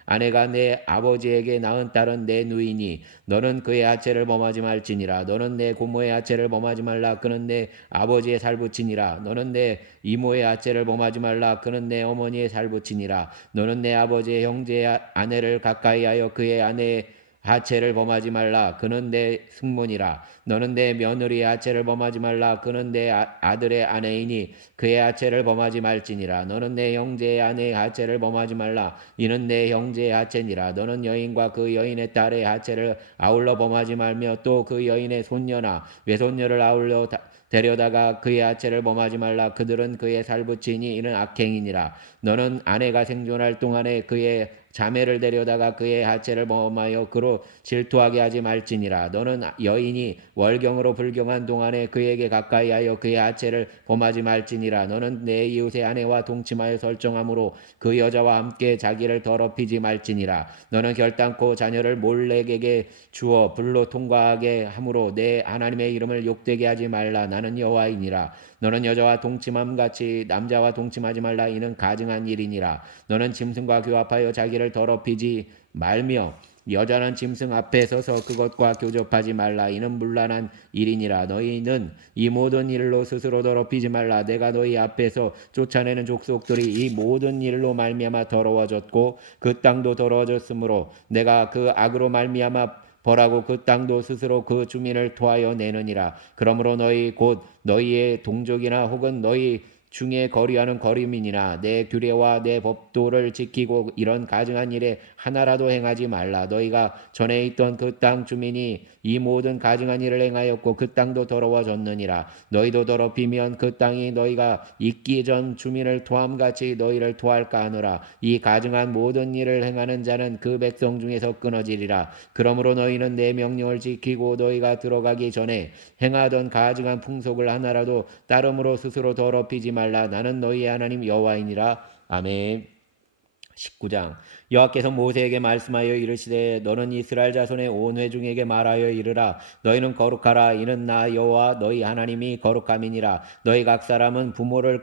아내가 내 아버지에게 낳은 딸은 내 누이니 너는 그의 하체를 범하지 말지니라. 너는 내 고모의 하체를 범하지 말라. 그는 내 아버지의 살부치니라. 너는 내 이모의 하체를 범하지 말라. 그는 내 어머니의 살부치니라. 너는 내 아버지의 형제의 아내를 가까이하여 그의 아내의 하체를 범하지 말라. 그는 내 숙모니라. 너는 내 며느리의 하체를 범하지 말라. 그는 내 아들의 아내이니 그의 하체를 범하지 말지니라. 너는 내 형제의 아내의 하체를 범하지 말라. 이는 내 형제의 하체니라. 너는 여인과 그 여인의 딸의 하체를 아울러 범하지 말며 또 그 여인의 손녀나 외손녀를 아울러 데려다가 그의 하체를 범하지 말라. 그들은 그의 살부치니 이는 악행이니라. 너는 아내가 생존할 동안에 그의 자매를 데려다가 그의 하체를 범하여 그로 질투하게 하지 말지니라. 너는 여인이 월경으로 불경한 동안에 그에게 가까이하여 그의 하체를 범하지 말지니라. 너는 내 이웃의 아내와 동침하여 설정함으로 그 여자와 함께 자기를 더럽히지 말지니라. 너는 결단코 자녀를 몰렉에게 주어 불로 통과하게 함으로 내 하나님의 이름을 욕되게 하지 말라. 나는 여호와이니라. 너는 여자와 동침함 같이 남자와 동침하지 말라. 이는 가증한 일이니라. 너는 짐승과 교합하여 자기를 더럽히지 말며 여자는 짐승 앞에 서서 그것과 교접하지 말라. 이는 문란한 일이니라. 너희는 이 모든 일로 스스로 더럽히지 말라. 내가 너희 앞에서 쫓아내는 족속들이 이 모든 일로 말미암아 더러워졌고 그 땅도 더러워졌으므로 내가 그 악으로 말미암아 벌하고 그 땅도 스스로 그 주민을 토하여 내느니라. 그러므로 너희 곧 너희의 동족이나 혹은 너희 중에 거류하는 거류민이나 내 규례와 내 법도를 지키고 이런 가증한 일에 하나라도 행하지 말라. 너희가 전에 있던 그 땅 주민이 이 모든 가증한 일을 행하였고 그 땅도 더러워졌느니라. 너희도 더럽히면 그 땅이 너희가 있기 전 주민을 토함같이 너희를 토할까 하노라. 이 가증한 모든 일을 행하는 자는 그 백성 중에서 끊어지리라. 그러므로 너희는 내 명령을 지키고 너희가 들어가기 전에 행하던 가증한 풍속을 하나라도 따름으로 스스로 더럽히지 말라. 나는 너희의 하나님 여호와이니라. 아멘. 19장. 여호와께서 모세에게 말씀하여 이르시되 너는 이스라엘 자손의 온 회중에게 말하여 이르라. 너희는 거룩하라. 이는 나 여호와 너희 하나님이 거룩함이니라. 너희 각 사람은 부모를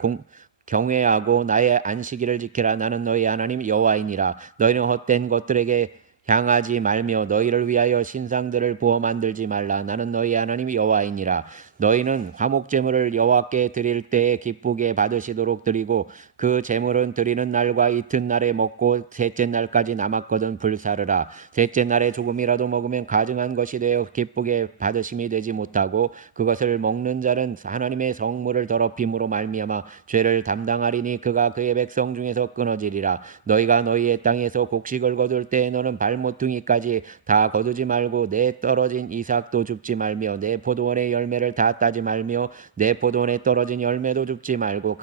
경외하고 나의 안식일을 지키라. 나는 너희 하나님 여호와이니라. 너희는 헛된 것들에게 향하지 말며 너희를 위하여 신상들을 부어 만들지 말라. 나는 너희 하나님 여호와이니라. 너희는 화목 제물을 여호와께 드릴 때에 기쁘게 받으시도록 드리고 그 제물은 드리는 날과 이튿날에 먹고 셋째 날까지 남았거든 불사르라. 셋째 날에 조금이라도 먹으면 가증한 것이 되어 기쁘게 받으심이 되지 못하고 그것을 먹는 자는 하나님의 성물을 더럽힘으로 말미암아 죄를 담당하리니 그가 그의 백성 중에서 끊어지리라. 너희가 너희의 땅에서 곡식을 거둘 때에 너는 발모퉁이까지 다 거두지 말고 내 떨어진 이삭도 줍지 말며 내 포도원의 열매를 다 따지 말며 내 포도원에 떨어진 열매도 줍지 말고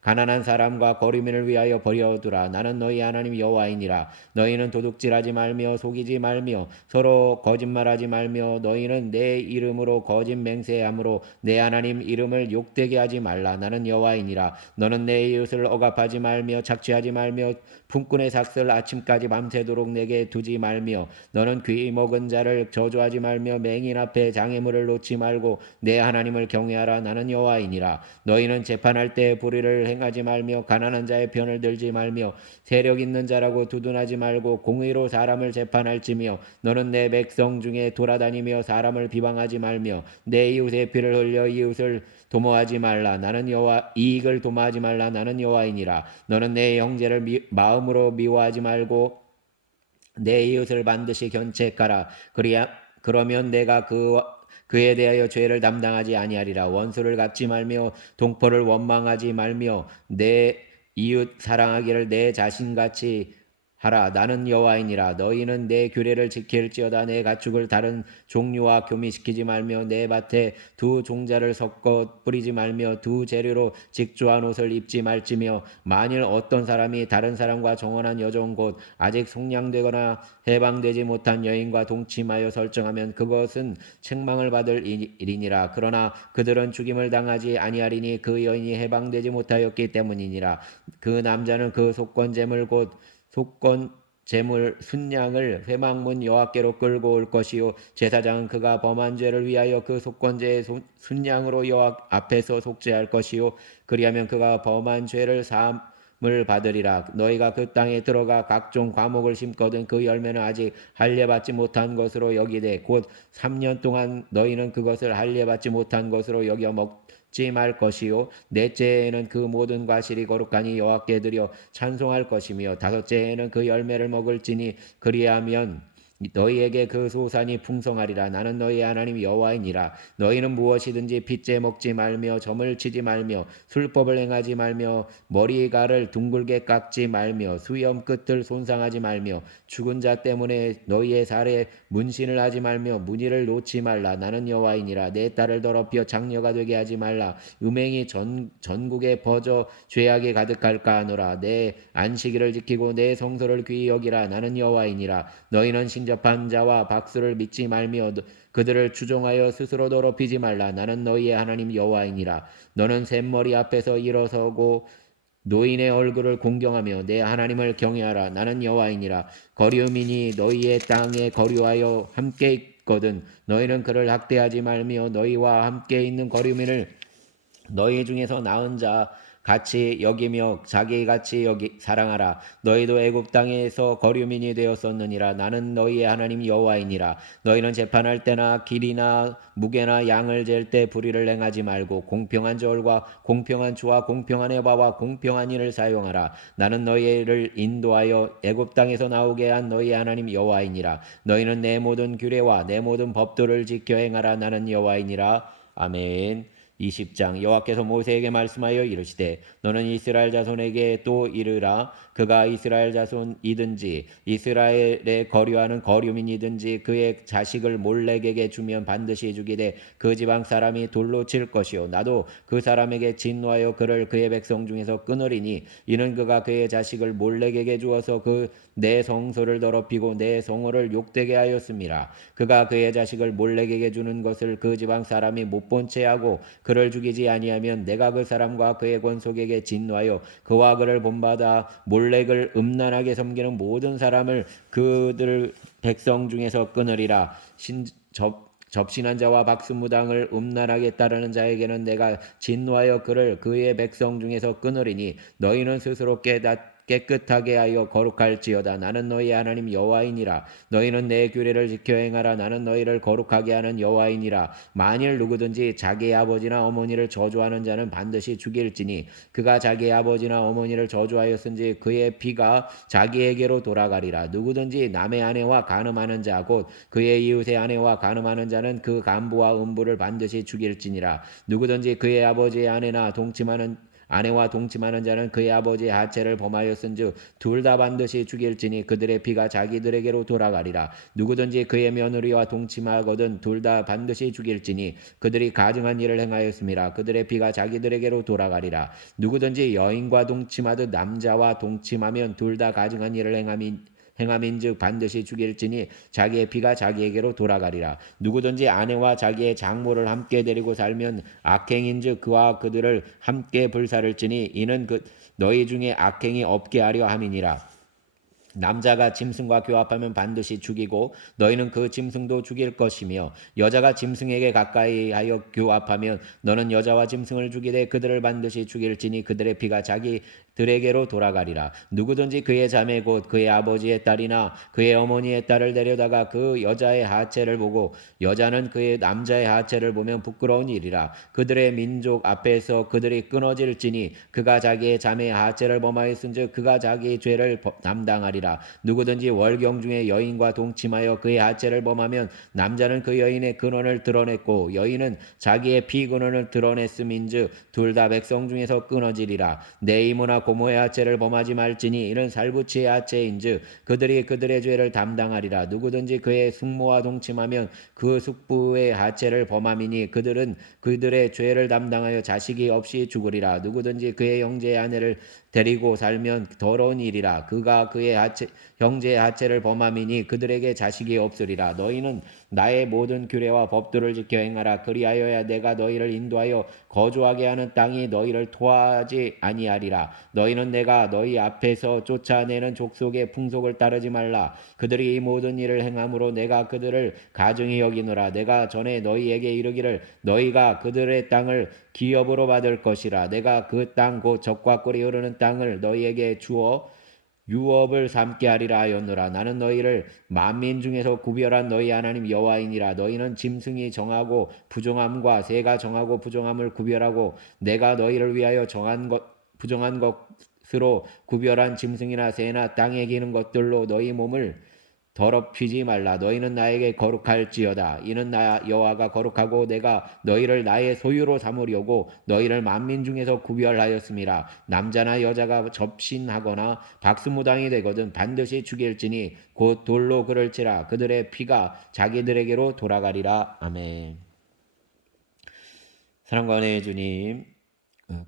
가난한 사람과 거류민을 위하여 버려두라. 나는 너희 하나님 여호와이니라. 너희는 도둑질하지 말며 속이지 말며 서로 거짓말하지 말며 너희는 내 이름으로 거짓 맹세함으로 내 하나님 이름을 욕되게 하지 말라. 나는 여호와이니라. 너는 내 이웃을 억압하지 말며 착취하지 말며 품꾼의 삭슬 아침까지 밤새도록 내게 두지 말며 너는 귀 먹은 자를 저주하지 말며 맹인 앞에 장애물을 놓지 말고 내 하나님을 경외하라. 나는 여호와이니라. 너희는 재판할 때 불의를 행하지 말며 가난한 자의 편을 들지 말며 세력 있는 자라고 두둔하지 말고 공의로 사람을 재판할지며 너는 내 백성 중에 돌아다니며 사람을 비방하지 말며 내 이웃의 피를 흘려 이웃을 도모하지 말라. 나는 여호와. 이익을 도모하지 말라. 나는 여호와이니라. 너는 내 형제를 마음으로 미워하지 말고 내 이웃을 반드시 견책하라. 그러면 내가 그에 대하여 죄를 담당하지 아니하리라. 원수를 갚지 말며 동포를 원망하지 말며 내 이웃 사랑하기를 내 자신같이 하라. 나는 여호와이니라. 너희는 내 규례를 지킬지어다. 내 가축을 다른 종류와 교미시키지 말며 내 밭에 두 종자를 섞어 뿌리지 말며 두 재료로 직조한 옷을 입지 말지며 만일 어떤 사람이 다른 사람과 정혼한 여종 곧 아직 속량되거나 해방되지 못한 여인과 동침하여 설정하면 그것은 책망을 받을 일이니라. 그러나 그들은 죽임을 당하지 아니하리니 그 여인이 해방되지 못하였기 때문이니라. 그 남자는 그 속건 제물 곧 속건 제물 순양을 회막문 여호와께로 끌고 올 것이요 제사장은 그가 범한 죄를 위하여 그 속건제의 순양으로 여호와 앞에서 속죄할 것이요 그리하면 그가 범한 죄를 사함을 받으리라. 너희가 그 땅에 들어가 각종 과목을 심거든 그 열매는 아직 할례받지 못한 것으로 여기되 곧 3년 동안 너희는 그것을 할례받지 못한 것으로 여겨 먹지 말 것이요 넷째에는 그 모든 과실이 거룩하니 여호와께 드려 찬송할 것이며 다섯째에는 그 열매를 먹을지니 그리하면 너희에게 그 소산이 풍성하리라. 나는 너희의 하나님 여호와이니라. 너희는 무엇이든지 핏째 먹지 말며 점을 치지 말며 술법을 행하지 말며 머리가를 둥글게 깎지 말며 수염 끝을 손상하지 말며 죽은 자 때문에 너희의 살에 문신을 하지 말며 무늬를 놓지 말라. 나는 여호와이니라. 내 딸을 더럽혀 장녀가 되게 하지 말라. 음행이 전국에 퍼져 죄악이 가득할까 하노라. 내 안식일을 지키고 내 성소를 귀히 여기라. 나는 여호와이니라. 너희는 신접한 자와 박수를 믿지 말며 그들을 추종하여 스스로 더럽히지 말라. 나는 너희의 하나님 여호와이니라. 너는 샘머리 앞에서 일어서고 노인의 얼굴을 공경하며 내 하나님을 경외하라. 나는 여호와이니라. 거류민이 너희의 땅에 거류하여 함께 있거든 너희는 그를 학대하지 말며 너희와 함께 있는 거류민을 너희 중에서 나은 자 같이 여기며 자기 같이 사랑하라. 너희도 애굽 땅에서 거류민이 되었었느니라. 나는 너희의 하나님 여호와이니라. 너희는 재판할 때나 길이나 무게나 양을 잴 때 불의를 행하지 말고 공평한 저울과 공평한 주와 공평한 에바와 공평한 인을 사용하라. 나는 너희를 인도하여 애굽 땅에서 나오게 한 너희의 하나님 여호와이니라. 너희는 내 모든 규례와 내 모든 법도를 지켜 행하라. 나는 여호와이니라. 아멘. 20장 여호와께서 모세에게 말씀하여 이르시되 너는 이스라엘 자손에게 또 이르라. 그가 이스라엘 자손이든지 이스라엘에 거류하는 거류민이든지 그의 자식을 몰렉에게 주면 반드시 죽이되 그 지방 사람이 돌로 칠 것이요 나도 그 사람에게 진노하여 그를 그의 백성 중에서 끊으리니 이는 그가 그의 자식을 몰렉에게 주어서 그 내 성소를 더럽히고 내 성호를 욕되게 하였음이라. 그가 그의 자식을 몰렉에게 주는 것을 그 지방 사람이 못 본 채 하고 그를 죽이지 아니하면 내가 그 사람과 그의 권속에게 진노하여 그와 그를 본받아 몰렉을 음란하게 섬기는 모든 사람을 그들 백성 중에서 끊으리라. 접신한 자와 박수무당을 음란하게 따르는 자에게는 내가 진노하여 그를 그의 백성 중에서 끊으리니 너희는 스스로 깨끗하게 하여 거룩할지어다. 나는 너희 하나님 여호와이니라. 너희는 내 규례를 지켜 행하라. 나는 너희를 거룩하게 하는 여호와이니라. 만일 누구든지 자기의 아버지나 어머니를 저주하는 자는 반드시 죽일지니 그가 자기의 아버지나 어머니를 저주하였은지 그의 피가 자기에게로 돌아가리라. 누구든지 남의 아내와 간음하는 자 곧 그의 이웃의 아내와 간음하는 자는 그 간부와 음부를 반드시 죽일지니라. 누구든지 그의 아버지의 아내와 동침하는 자는 그의 아버지의 하체를 범하였은즉 둘 다 반드시 죽일지니 그들의 피가 자기들에게로 돌아가리라. 누구든지 그의 며느리와 동침하거든 둘 다 반드시 죽일지니 그들이 가증한 일을 행하였음이라. 그들의 피가 자기들에게로 돌아가리라. 누구든지 여인과 동침하듯 남자와 동침하면 둘 다 가증한 일을 행함인즉 반드시 죽일지니 자기의 피가 자기에게로 돌아가리라. 누구든지 아내와 자기의 장모를 함께 데리고 살면 악행인즉 그와 그들을 함께 불사를지니 이는 너희 중에 악행이 없게 하려 함이니라. 남자가 짐승과 교합하면 반드시 죽이고 너희는 그 짐승도 죽일 것이며 여자가 짐승에게 가까이 하여 교합하면 너는 여자와 짐승을 죽이되 그들을 반드시 죽일지니 그들의 피가 자기들에게로 돌아가리라. 누구든지 그의 자매 곧 그의 아버지의 딸이나 그의 어머니의 딸을 데려다가 그 여자의 하체를 보고 여자는 그의 남자의 하체를 보면 부끄러운 일이라. 그들의 민족 앞에서 그들이 끊어질지니 그가 자기의 자매의 하체를 범하였은즉 그가 자기의 죄를 담당하리라. 누구든지 월경 중에 여인과 동침하여 그의 하체를 범하면 남자는 그 여인의 근원을 드러냈고 여인은 자기의 피근원을 드러냈음인즉 둘 다 백성 중에서 끊어지리라. 내 이모나 고모의 하체를 범하지 말지니 이는 살부치의 하체인즉 그들이 그들의 죄를 담당하리라. 누구든지 그의 숙모와 동침하면 그 숙부의 하체를 범함이니 그들은 그들의 죄를 담당하여 자식이 없이 죽으리라. 누구든지 그의 형제의 아내를 데리고 살면 더러운 일이라. 그가 그의 형제의 하체를 범함이니 그들에게 자식이 없으리라. 너희는 나의 모든 규례와 법도를 지켜 행하라. 그리하여야 내가 너희를 인도하여 거주하게 하는 땅이 너희를 토하지 아니하리라. 너희는 내가 너희 앞에서 쫓아내는 족속의 풍속을 따르지 말라. 그들이 이 모든 일을 행함으로 내가 그들을 가증히 여기노라. 내가 전에 너희에게 이르기를 너희가 그들의 땅을 기업으로 받을 것이라. 내가 그 땅 곧 젖과 꿀이 흐르는 땅을 너희에게 주어 유업을 삼게 하리라 하였노라. 나는 너희를 만민 중에서 구별한 너희 하나님 여호와이니라. 너희는 짐승이 정하고 부정함과 새가 정하고 부정함을 구별하고 내가 너희를 위하여 부정한 것으로 구별한 짐승이나 새나 땅에 기는 것들로 너희 몸을 더럽히지 말라. 너희는 나에게 거룩할지어다. 이는 나 여호와가 거룩하고 내가 너희를 나의 소유로 삼으려고 너희를 만민 중에서 구별하였음이라. 남자나 여자가 접신하거나 박수무당이 되거든 반드시 죽일지니 곧 돌로 그를 치라. 그들의 피가 자기들에게로 돌아가리라. 아멘. 사랑과 은혜의 주님,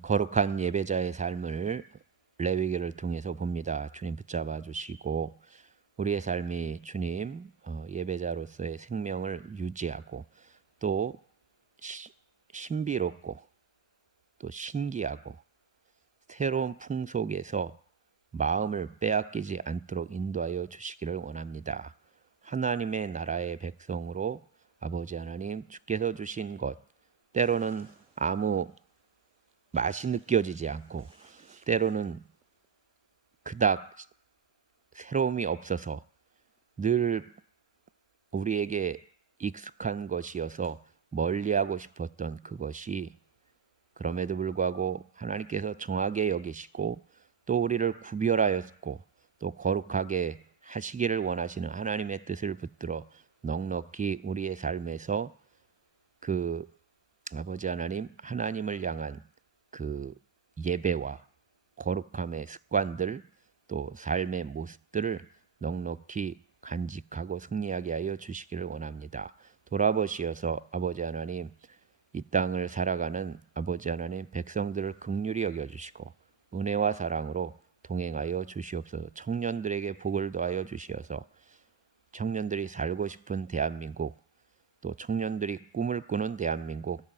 거룩한 예배자의 삶을 레위기를 통해서 봅니다. 주님 붙잡아 주시고 우리의 삶이 주님 예배자로서의 생명을 유지하고 또 신비롭고 또 신기하고 새로운 풍속에서 마음을 빼앗기지 않도록 인도하여 주시기를 원합니다. 하나님의 나라의 백성으로 아버지 하나님 주께서 주신 것 때로는 아무 맛이 느껴지지 않고 때로는 그닥 새로움이 없어서 늘 우리에게 익숙한 것이어서 멀리하고 싶었던 그것이 그럼에도 불구하고 하나님께서 정하게 여기시고 또 우리를 구별하였고 또 거룩하게 하시기를 원하시는 하나님의 뜻을 붙들어 넉넉히 우리의 삶에서 그 아버지 하나님, 하나님을 향한 그 예배와 거룩함의 습관들 또 삶의 모습들을 넉넉히 간직하고 승리하게 하여 주시기를 원합니다. 돌아보시어서 아버지 하나님, 이 땅을 살아가는 아버지 하나님 백성들을 긍휼히 여겨주시고 은혜와 사랑으로 동행하여 주시옵소서. 청년들에게 복을 더하여 주시어서 청년들이 살고 싶은 대한민국 또 청년들이 꿈을 꾸는 대한민국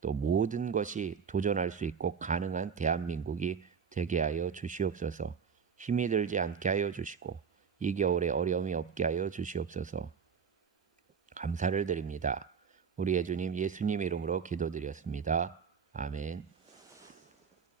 또 모든 것이 도전할 수 있고 가능한 대한민국이 되게 하여 주시옵소서. 힘이 들지 않게 하여 주시고 이 겨울에 어려움이 없게 하여 주시옵소서. 감사를 드립니다. 우리의 주님 예수님 이름으로 기도드렸습니다. 아멘.